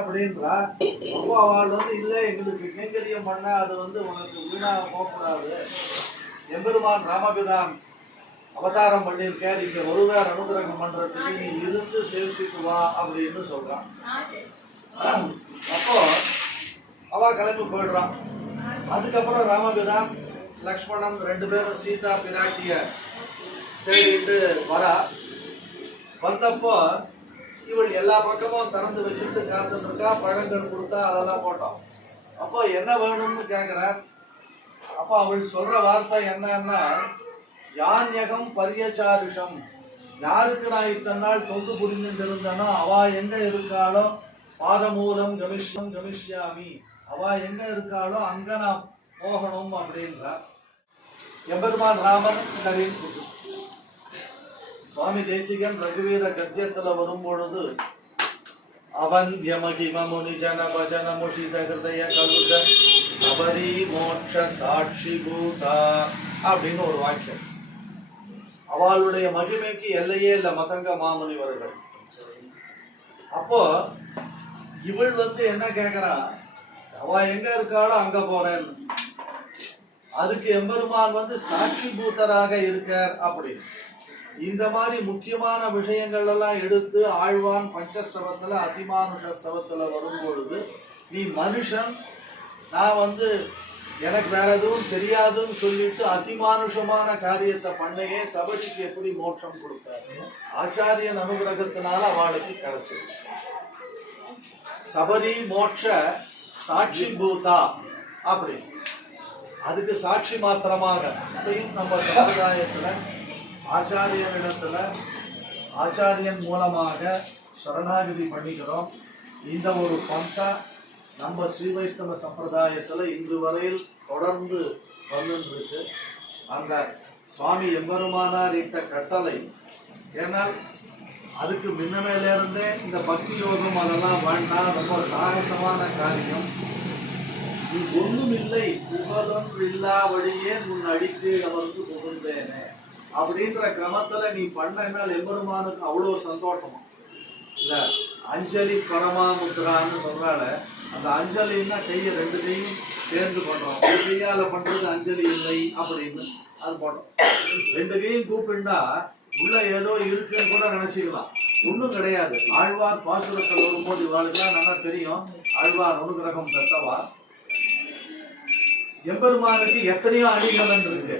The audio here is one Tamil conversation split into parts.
அப்படின்றா? அப்போ அவள் வந்து இல்லை எங்களுக்கு கைங்கரியம் பண்ண அது வந்து உனக்கு வீணாக போகக்கூடாது. எம்பெருமான் ராமபிரான் அவதாரம் பண்ணியிருக்கார். இங்க ஒருவர் அனுகிரகம் பண்றதுக்கு நீ இருந்து சேவிச்சுட்டு வா அப்படின்னு சொல்றான். அப்போ அவ கிளம்பி போயிடுறான். அதுக்கப்புறம் ராமபிரான் லக்ஷ்மணன் ரெண்டு பேரும் சீதா பிராட்டிய தேடிட்டு வரா. வந்தப்போ இவள் எல்லா பக்கமும் திறந்து வச்சுட்டு காத்துட்டு இருக்கா பழங்கள் கொடுத்தா அதெல்லாம் போட்டோம். அப்போ என்ன வேணும்னு கேட்குறார் அப்போ அவள் சொல்ற வார்த்தை என்னன்னா யான்யகம் பரியச்சாருஷம். யாருக்கு நான் இத்தனை நாள் தொண்டு புரிஞ்சுட்டு இருந்தேனோ அவ எங்க இருக்காளோ பாதமூலம் கமிஷம் கமிஷ்யாமி. அவ எங்க இருக்காளோ அங்க நான் போகணும் அப்படின்றார். எம்பெருமான் ராமன் சரின்னு சுவாமி தேசிகன் ரகுவீர கத்தியத்துல வரும்பொழுது அவந்தியமகிம முனி ஜன பஜன முஷித ஹிருதய கலுஜ சபரி மோட்ச சாட்சி பூதா அப்படின்னு ஒரு வாக்கியம் அவளுடைய மகிமைக்கு எல்லையே இல்ல மதங்க மாமுனிவர்கள் அப்போ இவள் வந்து என்ன கேக்குறா அவ எங்க இருக்காளோ அங்க போறேன் அதுக்கு எம்பெருமான் வந்து சாட்சி பூத்தராக இருக்கார் அப்படி இந்த மாதிரி முக்கியமான விஷயங்கள் எல்லாம் எடுத்து ஆழ்வான் பஞ்சஸ்தவத்துல அதிமானுஷ ஸ்தவத்தில் வரும் பொழுது நீ மனுஷன் நான் வந்து எனக்கு வேற எதுவும் தெரியாதுன்னு சொல்லிட்டு அதிமானுஷமான காரியத்தை பண்ணையே சபரிக்கு எப்படி மோட்சம் கொடுத்தாரு? ஆச்சாரியன் அனுகிரகத்தினால அவளுக்கு கிடைச்சது. சபரி மோட்ச சாட்சி பூதா அப்படி அதுக்கு சாட்சி மாத்திரமாக அப்படின்னு நம்ம சமுதாயத்துல ஆச்சாரியனிடத்துல ஆச்சாரியன் மூலமாக சரணாகதி பண்ணிக்கிறோம். இந்த ஒரு பந்தா நம்ம ஸ்ரீ வைஷ்ணவ சம்பிரதாயத்துல இன்று வரையில் தொடர்ந்து வந்துருக்கு அந்த சுவாமி எம்பெருமானார் இட்ட கட்டளை ஏன்னால் அதுக்கு முன்னமேலேருந்தே இந்த பக்தி யோகம் அதெல்லாம் வேண்டாம் ரொம்ப சாகசமான காரியம். ஒன்றும் இல்லை புகழொன்று இல்லா வழியே உன் அடிக்கு அமர்ந்து புகழ்ந்தேனே. அப்படின்ற கிரமத்துல நீ பண்ணனால் எம்பெருமானுக்கு அவ்வளோ சந்தோஷமா? இல்ல அஞ்சலி பரமாமுத்ரான்னு சொல்றால அந்த அஞ்சலின்னா கையை ரெண்டு கையும் சேர்ந்து பண்றோம். ஒரு கையால பண்றது அஞ்சலி இல்லை அப்படின்னு அது போட்டோம். ரெண்டு கையும் கூப்பிண்டா உள்ள ஏதோ இருக்குன்னு கூட நினைச்சிக்கலாம். ஒண்ணும் கிடையாது. ஆழ்வார் பாசுரத்தில் வரும்போது இவாளுக்குலாம் நல்லா தெரியும். ஆழ்வார் அனுகிரகம் தத்தவா எம்பெருமானுக்கு எத்தனையோ அணிகலன் இருக்கு.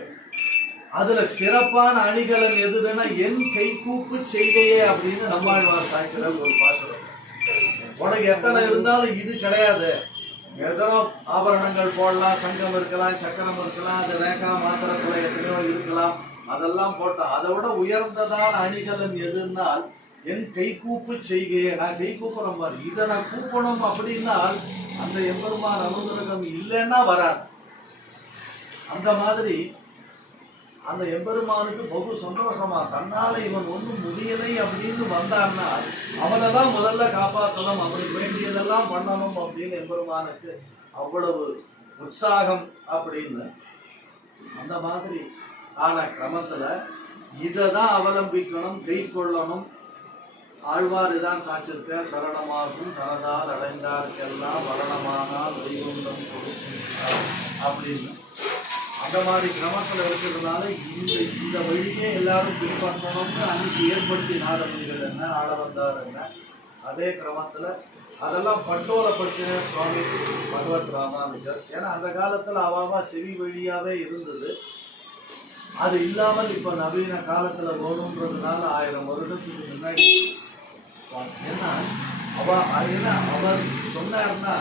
அதுல சிறப்பான அணிகலன் எதுன்னா என் கைகூப்பு செய்கையே அப்படின்னு நம்மாழ்வார் சாய்க்கிறார் ஒரு பாசுரம். உனக்கு எத்தனை இருந்தாலும் இது கிடையாது. எத்தனோ ஆபரணங்கள் போடலாம் சங்கம் இருக்கலாம் சக்கரம் இருக்கலாம் அது ரேகா மாத்திரத்துல எத்தனையோ இருக்கலாம். அதெல்லாம் போட்டோம் அதை விட உயர்ந்ததான அணிகலன் எதுனால் என் கைகூப்பு செய்கையே. நான் கை கூப்புற மாதிரி இதை நான் கூப்பணும் அப்படின்னால் அந்த எம்பெருமான் அனுகிரகம் இல்லைன்னா வராது. அந்த மாதிரி அந்த எம்பெருமானுக்கு பகு சந்தோஷமா தன்னால இவன் ஒன்றும் முடியலை அப்படின்னு வந்தான்னா அவனை தான் முதல்ல காப்பாற்றணும் அவனுக்கு வேண்டியதெல்லாம் பண்ணணும் அப்படின்னு எம்பெருமானுக்கு அவ்வளவு உற்சாகம் அப்படின்னு அந்த மாதிரி ஆன கிரமத்துல இதை தான் அவலம்பிக்கணும் கை கொள்ளணும். ஆழ்வார் இதான் சாட்சிருக்கார் சரணமாகும் தனதால் அடைந்தார்க்கெல்லாம் வரணமானால் வைகுண்டம் கொடுக்கின்றார் அப்படின்னு. அந்த மாதிரி கிரமத்தில் இருக்கிறதுனால இந்த இந்த வழியே எல்லாரும் பின்பற்றணும்னு அன்னைக்கு ஏற்படுத்தி நாதமுனிகள் என்ன? ஆட வந்தார் என்ன? அதே கிரமத்தில் அதெல்லாம் பட்டோலப்பட்ட சுவாமி பகவத் ராமானுஜர். ஏன்னா அந்த காலத்தில் அவாவா செவி வழியாகவே இருந்தது. அது இல்லாமல் இப்போ நவீன காலத்தில் வேணுன்றதுனால ஆயிரம் வருஷத்துக்கு முன்னாடி ஏன்னா அவ ஏன்னா அவர் சொன்னார்னா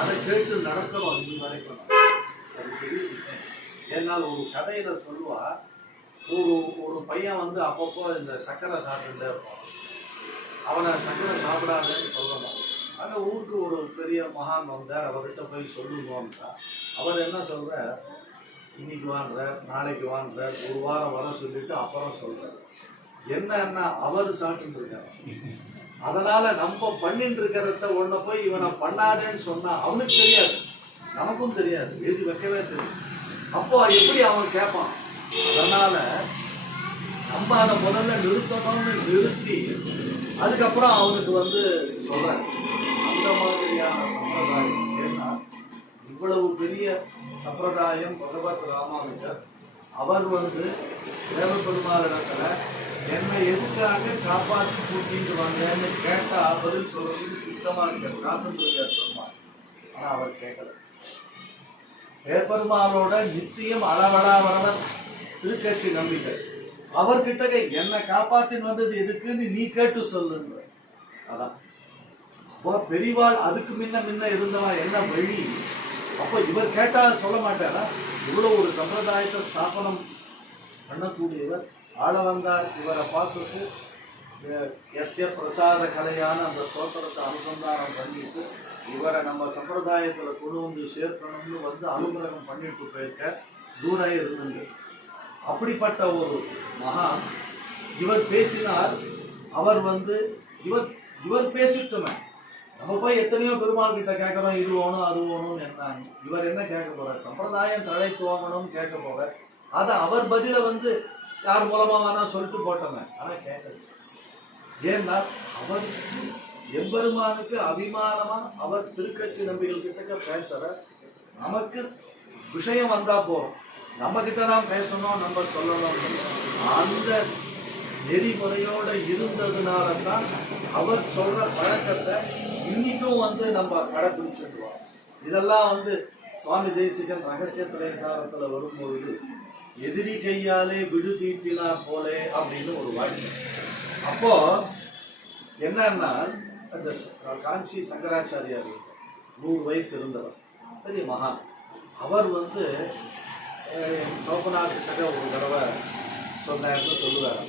அதை கேட்டு நடக்கணும் இது வரைக்கும். அது ஏன்னா ஏன்னால் ஒரு கதையில சொல்லுவா ஒரு ஒரு பையன் வந்து அப்பப்போ இந்த சக்கரை சாப்பிட்டுட்டே இருப்பான். அவனை சக்கரை சாப்பிடாதேன்னு சொல்லணும். அந்த ஊருக்கு ஒரு பெரிய மகான் வந்தார் அவர்கிட்ட போய் சொல்லுவோம்னா அவர் என்ன சொல்றார்? இன்னைக்கு வாங்குறார் நாளைக்கு வாங்குறார் ஒரு வாரம் வர சொல்லிட்டு அப்புறம் சொல்றார். என்னன்னா அவர் சாப்பிட்டு இருக்காரு. அதனால நம்ம பண்ணிட்டு இருக்கிறத ஒன்ன போய் இவனை பண்ணாதேன்னு சொன்னா அவனுக்கு தெரியாது. நமக்கும் தெரியாது. எழுதி வைக்கவே தெரியும் அப்போ எப்படி அவன் கேட்பான்? அதனால நம்ம அதை முதல்ல நிறுத்தணும்னு நிறுத்தி அதுக்கப்புறம் அவனுக்கு வந்து சொல்றேன். அந்த மாதிரியான சம்பிரதாயம். ஏன்னா இவ்வளவு பெரிய சம்பிரதாயம் பகவத் ராமானுஜர் அவர் வந்து தேவ பெருமாளிடத்துல என்னை எதுக்காக காப்பாற்றி கூட்டிட்டு வந்தேன்னு கேட்டா பதில் சொல்றதுக்கு சித்தமா இருக்கார். காத்திருக்கிறார் பெருமாள் ஆனா அவர் கேட்கல. பேப்பெருமாளோட நித்தியம் அளவடா வரவர் திருக்கட்சி நம்பிக்கை. அவர்கிட்ட என்னை காப்பாத்தின்னு வந்தது எதுக்குன்னு நீ கேட்டு சொல்லுன்ற அதான். அப்போ பெரியவாள் அதுக்கு முன்ன முன்ன இருந்தவா என்ன வழி? அப்போ இவர் கேட்டா சொல்ல மாட்டாரா? இவ்வளோ ஒரு சம்பிரதாயத்தை ஸ்தாபனம் பண்ணக்கூடியவர் ஆள வந்தார் இவரை பார்த்துட்டு எஸ்ய பிரசாத கலையான அந்த ஸ்தோத்திரத்தை அனுசந்தானம் பண்ணிட்டு இவரை நம்ம சம்பிரதாயத்தில் கொண்டு வந்து சேர்க்கணும்னு வந்து அனுகிரகம் பண்ணிட்டு போயிருக்க தூரம் இருந்துங்க. அப்படிப்பட்ட ஒரு மகா இவர் பேசினார். அவர் வந்து இவர் இவர் பேசிட்டுமே. நம்ம போய் எத்தனையோ பெருமாள் கிட்ட கேட்குறோம் இது வேணும் அது வேணும்னு என்ன இவர் என்ன கேட்க போறார்? சம்பிரதாயம் தழை துவங்கணும்னு கேட்க போறார். அதை அவர் பதில வந்து யார் மூலமா வேணா சொல்லிட்டு போட்டோமே. ஆனால் கேட்கல. ஏன்னா அவர் எம்பெருமானுக்கு அபிமானமா அவர் திருக்கட்சி நம்பிகள் கிட்ட பேசுற நமக்கு விஷயம் வந்தா போறோம் நம்ம கிட்ட தான் பேசணும் நம்ம சொல்லணும். அந்த நெறிமுறையோட இருந்ததுனால தான் அவர் சொல்ற பழக்கத்தை இன்னைக்கும் வந்து நம்ம கடைபிடிச்சிடுவோம் இதெல்லாம் வந்து சுவாமி தேசிகன் ரகசிய திரைசாரத்துல வரும்பொழுது எதிரி கையாலே விடுதீட்டினார் போலே அப்படின்னு ஒரு வாக்கியம். அப்போ என்னன்னா அந்த காஞ்சி சங்கராச்சாரியார் நூறு வயசு இருந்தவர். பெரிய மகான். அவர் வந்து கோபநாத் கிட்ட ஒரு தடவை சொன்னார்னு சொல்லுவார்.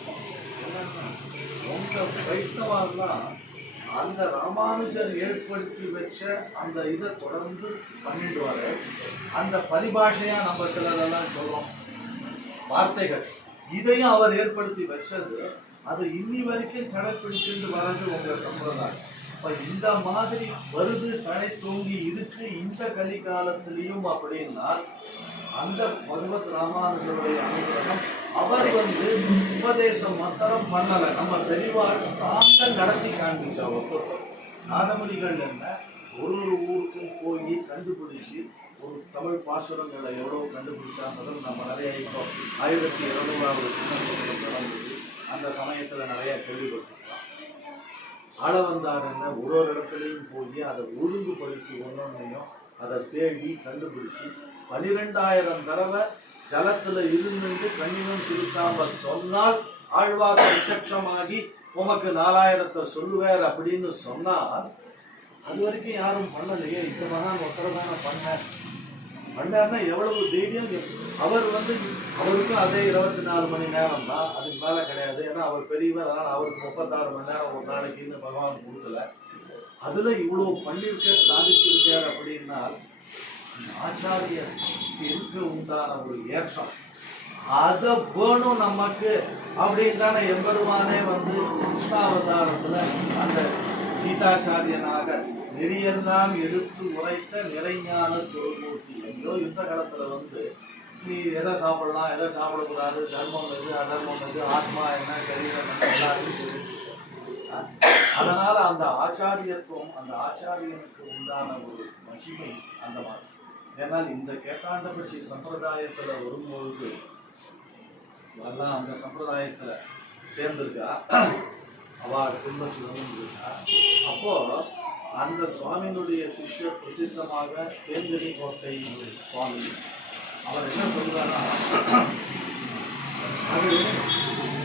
ரொம்ப உங்க அந்த ராமானுஜர் ஏற்படுத்தி வச்ச அந்த இதை தொடர்ந்து பண்ணிடுவார். அந்த பரிபாஷையாக நம்ம சிலதெல்லாம் சொல்கிறோம் வார்த்தைகள். இதையும் அவர் ஏற்படுத்தி வச்சது அது இன்னி வரைக்கும் கடைப்பிடிச்சுட்டு வர்றது உங்க சம்பிரதாயம். இப்ப இந்த மாதிரி வருது தலை தூங்கி இருக்கு இந்த கலி காலத்திலையும் அப்படின்னா அந்த பகவத் ராமானுஜருடைய அனுகிரகம் அவர் வந்து உபதேசம் மாத்திரம் பண்ணல. நம்ம தெளிவாக தாங்க நடத்தி காண்பிச்சா ஒருத்தர் நாதமணிகள் என்ன? ஒரு ஒரு ஊருக்கும் போய் கண்டுபிடிச்சு ஒரு தமிழ் பாசுரங்களை எவ்வளவு கண்டுபிடிச்சாங்கிறதும் நம்ம நிறைய இப்போ ஆயிரத்தி இருநூறாவது திருநெல்வேலியில் அந்த சமயத்துல நிறைய கேள்விப்பட்டிருக்கலாம். ஆள வந்தார் என்ன ஒரு ஒரு இடத்துலையும் போய் அதை ஒழுங்குபடுத்தி ஒன்னொன்னையும் அதை தேடி கண்டுபிடிச்சு பனிரெண்டாயிரம் தடவை ஜலத்துல இருந்துட்டு கண்ணினும் சிரிக்காம சொன்னால் ஆழ்வார் பிரத்யமாகி உமக்கு நாலாயிரத்தை சொல்லுவார் அப்படின்னு சொன்னால் அது வரைக்கும் யாரும் பண்ணலையே. இந்த மகான் ஒருத்தர் தானே பண்ண பண்ணார்னா எவ்வளவு தைரியம்? அவர் வந்து அவருக்கும் அதே இருபத்தி நாலு மணி நேரம் தான் அதுக்கு மேலே கிடையாது. ஏன்னா அவர் பெரியவர் அதனால் அவருக்கு முப்பத்தாறு மணி நேரம் ஒரு நாளைக்குன்னு பகவான் கொடுக்கல. அதில் இவ்வளோ பண்ணியிருக்க சாதிச்சிருக்கார் அப்படின்னா அந்த ஆச்சாரியர் இருக்க உண்டான ஒரு ஏற்றம். அதை வேணும் நமக்கு அப்படின்னு எம்பெருமானே வந்து கிருஷ்ணாவதாரத்தில் அந்த கீதாச்சாரியனாக நெறியெல்லாம் எடுத்து உரைத்த நிறைஞான திருமூர்த்தி எங்கோ இந்த காலத்தில் வந்து நீ எதை சாப்பிடலாம் எதை சாப்பிடக்கூடாது தர்மம் எது அதர்மம் எது ஆத்மா என்ன சரீரம் என்ன எல்லாத்தையும் அதனால அந்த ஆச்சாரியத்துவம் அந்த ஆச்சாரியனுக்கு உண்டான ஒரு மகிமை அந்த மாதிரி. ஏன்னால் இந்த கேட்டாண்டபட்சி சம்பிரதாயத்துல வரும்பொழுது எல்லாம் அந்த சம்பிரதாயத்துல சேர்ந்திருக்கா. அவ குடும்பத்தில் இருந்திருக்கா அப்போ அந்த சுவாமியினுடைய சிஷ்ய பிரசித்தமாக தேர்ந்தெளி கோட்டை சுவாமி அவர் என்ன சொல்றாருன்னா அது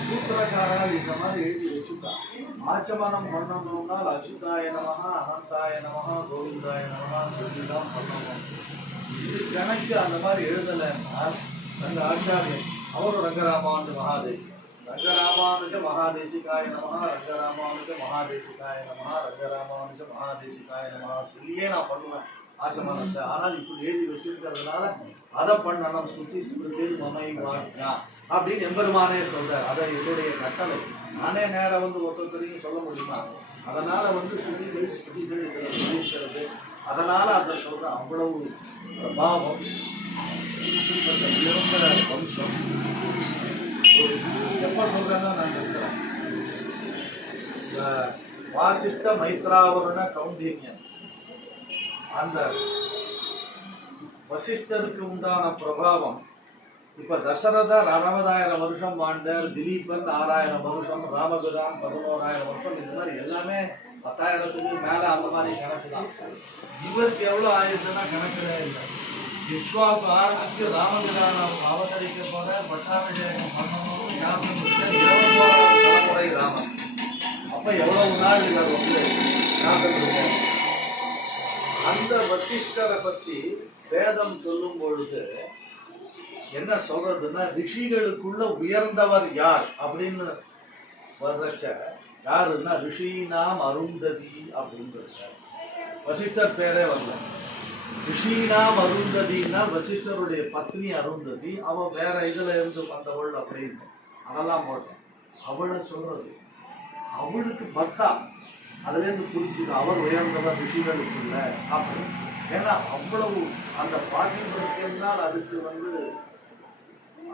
சூத்திரக்காரன் இந்த மாதிரி எழுதி வச்சுட்டா ஆச்சமனம் பண்ணணும்னா அச்சுதாய நமகா அனந்தாய நமகா கோவிந்தாய நமகா சொல்லிதான் பண்ணணும். இது கணக்கு அந்த மாதிரி எழுதலைன்னா அந்த ஆச்சாரியன் அவரும் ரங்கராமானுஜ மகாதேசி. ரங்கராமானுஜ மகாதேசிகாய நமகா ரங்கராமானுஜ மகாதேசிகாய நமகா ரங்கராமானுஜ மகாதேசிகாய நமகா சொல்லியே நான் பண்ணுவேன். ஆசமானத்தை ஆனால் இப்படி எழுதி வச்சிருக்கிறதுனால அதை பண்ணணும் சுத்தி ஸ்மிருதி மமை வாட்யா அப்படின்னு எம்பெருமானே சொல்றார். அதை என்னுடைய கட்டளை. நானே நேரம் வந்து ஒருத்தரையும் சொல்ல முடியுமா? அதனால வந்து சுத்திகள் ஸ்ருதிகள் இதில் சொல்லியிருக்கிறது அதனால அதை சொல்ற அவ்வளவு பாவம். நிரந்தர வம்சம். ஒரு எப்ப சொல்றேன்னா நான் இருக்கிறேன் வாசித்த மைத்ராவரண கௌண்டின்யன் அந்த வசிஷ்டருக்கு உண்டான பிரபாவம். இப்ப தசரதர் அறுபதாயிரம் வருஷம் வாழ்ந்தார் திலீபன் ஆறாயிரம் வருஷம் ராமபிரான் பதினோராயிரம் வருஷம் இந்த மாதிரி எல்லாமே பத்தாயிரத்துக்கு மேல அந்த மாதிரி கணக்கு தான். இவருக்கு எவ்வளவு ஆயுசுன்னா கணக்கிலே இல்லை. இக்ஷ்வாக்கு ஆரம்பிச்சு ராமபிரானம் அவதரிக்க போற பட்டாபிஷேகம் பண்ணணும் ஞாபகம் இருபத்தோராம் தலைமுறை ராமன். அப்ப எவ்வளவு நாள் இவர் வந்து அந்த வசிஷ்டரை பத்தி வேதம் சொல்லும் பொழுது என்ன சொல்றதுன்னா ரிஷிகளுக்குள்ள உயர்ந்தவர் யார் அப்படின்னு வர்றச்ச யாருன்னா ரிஷினாம் அருந்ததி அப்படின்றது வசிஷ்டர் பேரே வரல. ரிஷினாம் அருந்ததினா வசிஷ்டருடைய பத்னி அருந்ததி அவ வேற இதுல இருந்து வந்தவள் அப்படின்னு. அதெல்லாம் போட்டோம். அவளை சொல்றது அவளுக்கு பக்தா அதுல இருந்து புரிஞ்சுது அவர் உயர்ந்தவர் ரிஷிகளுக்குள்ள அப்படின்னு ஏன்னா அவ்வளவு அந்த பாட்டியத்தினால் அதுக்கு வந்து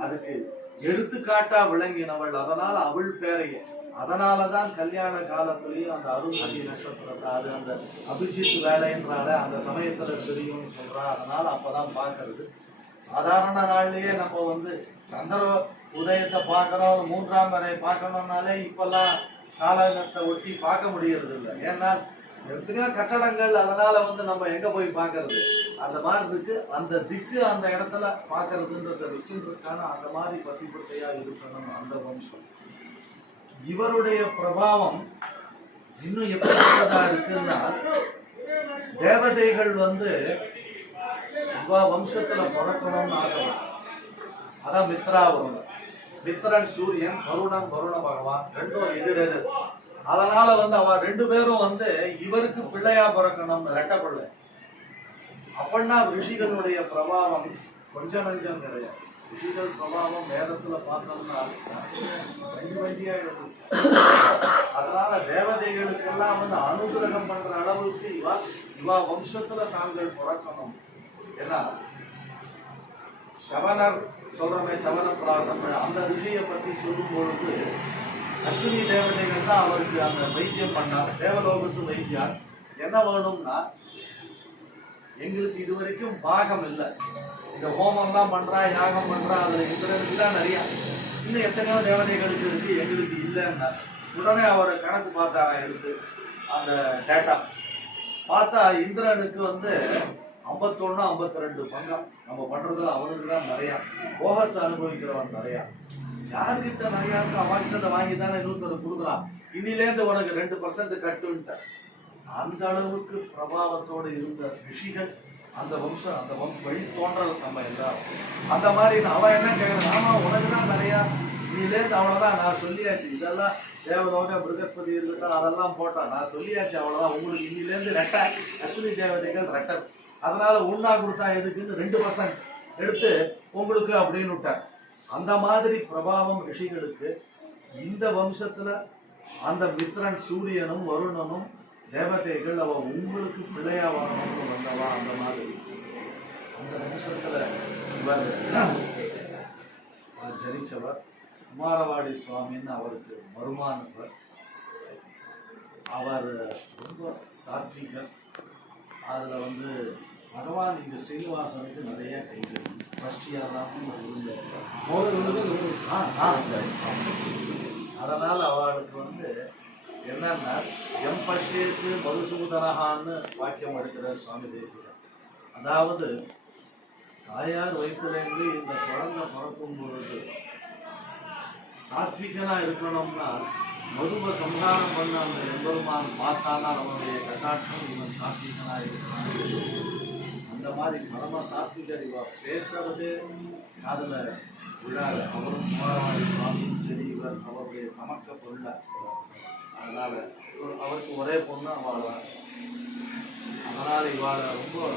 அதுக்கு எடுத்துக்காட்டா விளங்கினவள். அதனால அவள் பேரைய. அதனாலதான் கல்யாண காலத்திலையும் அந்த அருண்மதி நட்சத்திரத்தை அது அந்த அபிஜித் வேலைன்றால அந்த சமயத்துல தெரியும்னு சொல்றா. அதனால அப்பதான் பாக்குறது சாதாரண நாள்லயே நம்ம வந்து சந்திர உதயத்தை பார்க்கறோம் மூன்றாம் வரை பார்க்கணும்னாலே இப்பெல்லாம் காலகட்டத்தை ஒட்டி பார்க்க முடியறது இல்லை ஏன்னா எத்தனையோ கட்டடங்கள் அதனால வந்து நம்ம எங்க போய் பார்க்கறது? அந்த மாதிரி இருக்கு. அந்த திக்கு அந்த இடத்துல பார்க்கறதுன்றத வச்சுருக்கான அந்த மாதிரி பத்திபத்தையா இருக்கணும் அந்த வம்சம். இவருடைய பிரபாவம் இன்னும் எப்படிதான் இருக்குன்னா தேவதைகள் வந்து இவ வம்சத்துல பிறக்கணும்னு ஆசை அதான் மித்ரா வருங்க மித்ரன் சூரியன் வருணன் வருண பகவான் ரெண்டும் எதிரெதிர் அதனால வந்து அவ ரெண்டு பேரும் வந்து இவருக்கு பிள்ளையா பிறக்கணும்னு ரெட்ட பிள்ளை அப்படின்னா ரிஷிகளுடைய பிரபாவம் கொஞ்சம் நஞ்சம் கிடையாது. ரிஷிகள் பிரபாவம் வேதத்துல பார்த்தோம்னா வண்டி வண்டியா இருக்கு அதனால தேவதைகளுக்கெல்லாம் வந்து அனுகிரகம் பண்ற அளவுக்கு இவா இவா வம்சத்துல தாங்கள் பிறக்கணும். ஏன்னா சவணர் சொல்றமே சவண பிராசம் அந்த ரிஷியை பத்தி சொல்லும் பொழுது அஸ்வினி தேவதைகள் தான் அவருக்கு அந்த வைத்தியம் பண்ணார். தேவலோகத்து வைத்தியார். என்ன வேணும்னா எங்களுக்கு இது வரைக்கும் பாகம் இல்லை. இந்த ஹோமம்லாம் பண்றா யாகம் பண்றா அதுல இந்திரனுக்கு தான் நிறைய. இன்னும் எத்தனையோ தேவதைகளுக்கு இருக்கு எங்களுக்கு இல்லைன்னா உடனே அவர் கணக்கு பார்த்தா எடுத்து அந்த டேட்டா பார்த்தா இந்திரனுக்கு வந்து ஐம்பத்தொன்னு ஐம்பத்தி ரெண்டு பங்கம். நம்ம பண்றதுல அவனுக்கு தான் நிறையா. போகத்தை அனுபவிக்கிறவன் நிறையா. யார்கிட்ட நிறையா இருக்கோ அவன்கிட்ட வாங்கி தானே இன்னொருத்தர் கொடுக்குறான். இன்னிலேருந்து உனக்கு ரெண்டு பர்சன்ட் கட்டுன்ட்ட. அந்த அளவுக்கு பிரபாவத்தோடு இருந்த ரிஷிகள் அந்த வம்சம் அந்த வம்ச வழி தோன்றல் நம்ம எல்லாரும். அந்த மாதிரி நான் அவன் என்ன கேட்கறான் ஆமா உனக்கு தான் நிறையா. நீலேருந்து அவ்வளோதான் நான் சொல்லியாச்சு. இதெல்லாம் தேவலோக பிருகஸ்பதி இருக்கட்டும் அதெல்லாம் போட்டான். நான் சொல்லியாச்சு அவ்வளோதான் உங்களுக்கு இன்னிலேருந்து ரெட்டை. அஸ்வினி தேவதைகள் ரெட்டர் அதனால ஒன்னா கொடுத்தா எதுக்குன்னு ரெண்டு பர்சன்ட் எடுத்து உங்களுக்கு அப்படின்னு விட்டார். அந்த மாதிரி பிரபாவம் ரிஷிகளுக்கு இந்த வம்சத்துல அந்த மித்ரன் சூரியனும் வருணனும் தேவதைகள் அவ உங்களுக்கு பிள்ளையா வரணும்னு வந்தவா அந்த மாதிரி. அந்த வம்சத்துல இவர் ஜனிச்சவர் குமாரவாடி சுவாமின்னு அவருக்கு வருமானவர் அவர் ரொம்ப சாத்விகர். அதுல வந்து பகவான் இங்க ஸ்ரீனிவாசனுக்கு நிறைய கைகள். ஃபர்ஸ்ட் இயர்லாம் அதனால அவளுக்கு வந்து என்னன்னா எம் பஷ்யத்து மதுசூதனகான்னு வாக்கியம் எடுக்கிறார் சுவாமி தேசிகர். அதாவது தாயார் வயிற்றுலேருந்து இந்த குழந்தை பிறக்கும் பொழுது சாத்விகனாக இருக்கணும்னா மதுவை சம்ஹாரம் பண்ண அந்த எம்பெருமான் பார்த்தானா அவனுடைய கட்டாட்டம் இவன் சாத்விகனாக இருக்கிறான். அந்த மாதிரி சாத்விகர் இவ பேசுறதே காதுல விழாது அவரும் குமாரவாடி சுவாமியும் சரி இவர் அவருடைய நமக்க பொருள. அதனால அவருக்கு ஒரே பொண்ணு அவள் அதனால இவாளை ரொம்ப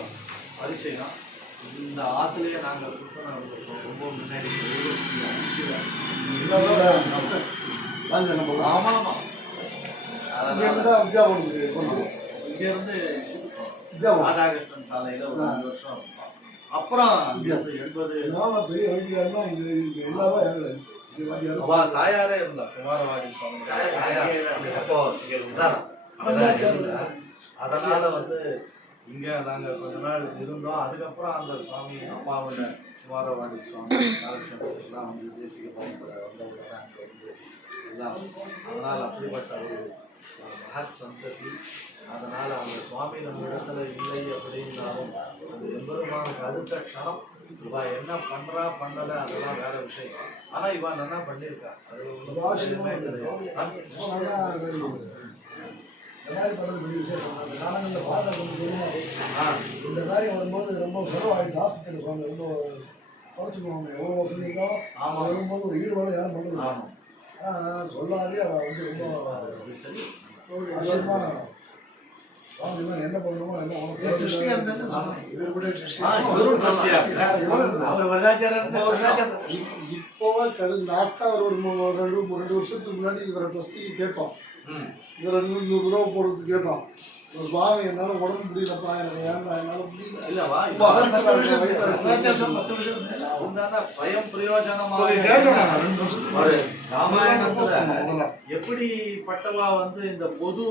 பரிச்சயம். இந்த ஆத்துலயே நாங்க புத்தகம் இருந்திருக்கோம் ரொம்ப முன்னாடி இருபத்தி அஞ்சுல. ஆமா ராதாகிருஷ்ணன் சாலையில ஒரு அஞ்சு வருஷம் இருந்தோம். அப்புறம் இங்க இருந்து எண்பது அவ தாயாரே இருந்தா குமாரவாடி சுவாமி. தாயார். அப்போ இதான். அதனால வந்து இங்க நாங்க கொஞ்ச நாள் இருந்தோம். அதுக்கப்புறம் அந்த சுவாமி அம்மாவோட குமாரவாணி சுவாமி காலட்சேபத்துக்குலாம் வந்து தேசிக பரம்பரை வந்தவங்க தான் அங்க வந்து எல்லாம் அதனால் அப்படிப்பட்ட ஒரு மகத் சந்ததி. அதனால அந்த சுவாமி நம்ம இடத்துல இல்லை அப்படின்னாலும் அது எம்பெருமானுக்கு அடுத்த க்ஷணம். இவா என்ன பண்றா பண்ணல அதெல்லாம் வேற விஷயம். ஆனா இவா நல்லா பண்ணியிருக்கா. அது சந்தேகமே கிடையாது தயாரி பண்ணுறது பெரிய விஷயம் அந்த காலங்களில் பாதை கொஞ்சம் தெரியும் இந்த வரும்போது ரொம்ப செலவாகிட்டு ஹாஸ்பிட்டலுக்கு வாங்க ரொம்ப குறைச்சிக்குவாங்க எவ்வளோ வசதி இருக்கோ ஆமா. அது வரும்போது ஒரு ஈடுபாடு யாரும் பண்ணுறது ஆனால் சொல்லாதே அவள் வந்து ரொம்ப அது தெரியும். ஒரு விஷயமா சுவாமி தான் என்ன பண்ணணுமோ என்ன உனக்கு சொன்னாங்க. இவர் கூட கிறிஸ்டியா. அவர் வரதாச்சாரம் வரதாச்சாரம் இப்- இப்போவா கரு லாஸ்டா ஒரு ஒரு ரெண்டு ரெண்டு வருஷத்துக்கு முன்னாடி இவரை ட்ரஸ்டிக்கு கேட்டோம். இவரை நூறு நூறு ரூபா போடுறதுக்கு கேட்டோம் சுவாமி என்னால உடம்பு முடியலப்பா எனக்கு வேண்டாம் என்னால முடியல இல்லவா பத்து வருஷம் பத்து வருஷம் ஸ்வயம் பிரயோஜனமாக. ராமாயணத்துல முதல்ல. எப்படிப்பட்டவா வந்து இந்த பொது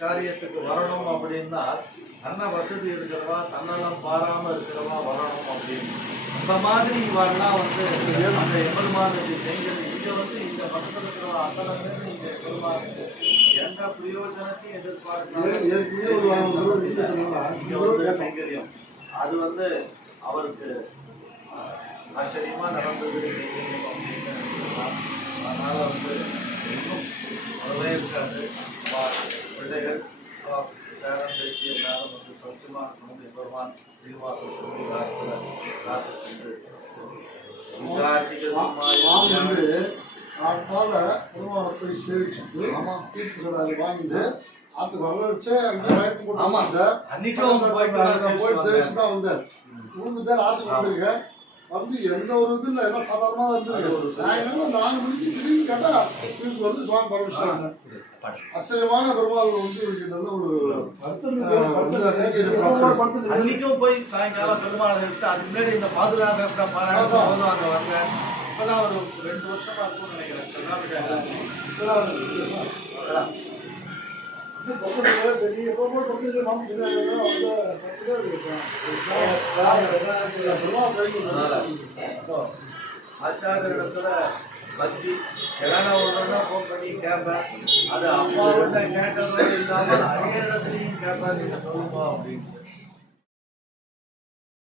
காரியத்துக்கு வரணும் அப்படின்னா தன்ன வசதி இருக்கிறவா தன்னலம் பாராம இருக்கிறவா வரணும் அப்படின்னு அந்த மாதிரி இவாள்லாம் வந்து அந்த எம்பெருமானுக்கு செஞ்சது இங்க வந்து இந்த பக்கத்துல இருக்கிறவா அத்தனை பேர் இங்க பெருமானுக்கு எந்த பிரயோஜனத்தையும் எதிர்பார்க்காம அது வந்து அவருக்கு ஆஹ், ஆச்சரியமா நடந்தது கைங்கரியம் வந்து இன்னும் இருக்காது பிள்ளைகள் அவ பேரன் பேச்சு எல்லாரும் வந்து சௌக்கியமாக இருக்கணும் பெருமான் ஸ்ரீனிவாசத்துக்கு காத்து காத்தால பெருமாளை போய் சேவிச்சுட்டு. தீர்த்து சொல்லாது வாங்கிட்டு ஆத்துக்கு வரவழைச்சே அங்க வயத்து போட்டு ஆமா. வந்தேன். அன்னைக்கும் போயிட்டு. சேவிச்சு தான் வந்தேன் உழுந்துட்டேன் ஆத்துக்கு வந்திருக்கேன் வந்து எந்த ஒரு இது இல்லை எல்லாம் சாதாரணமா தான் அது ஒரு இருந்தது சரி. சாயங்காலம் நாலு மணிக்கு திடீர்னு கேட்டா நியூஸ் வருது சுவாமி பரமேஸ்வரன் ஆச்சரியமான பெருமாள் வந்து இவருக்கு நல்ல ஒரு அன்னைக்கும் போய் சாயங்காலம் பெருமாளை அதுக்கு முன்னாடி இந்த பாதுகா சாஸ்திரம் பாராயணம் போதும் அங்க வந்தேன் அப்பதான் ஒரு ரெண்டு வருஷமா இருக்கும்னு நினைக்கிறேன் சொல்லாம அதான். பெருமாள் கைக்கு ஆச்சாரிய இடத்துல பக்தி ஃபோன் பண்ணி கேட்பேன் அது அப்பாவிட்ட கேட்டதோடு இல்லாமல் அதே இடத்துலையும் கேட்பேன் நீங்க சொல்லுமா அப்படின்னு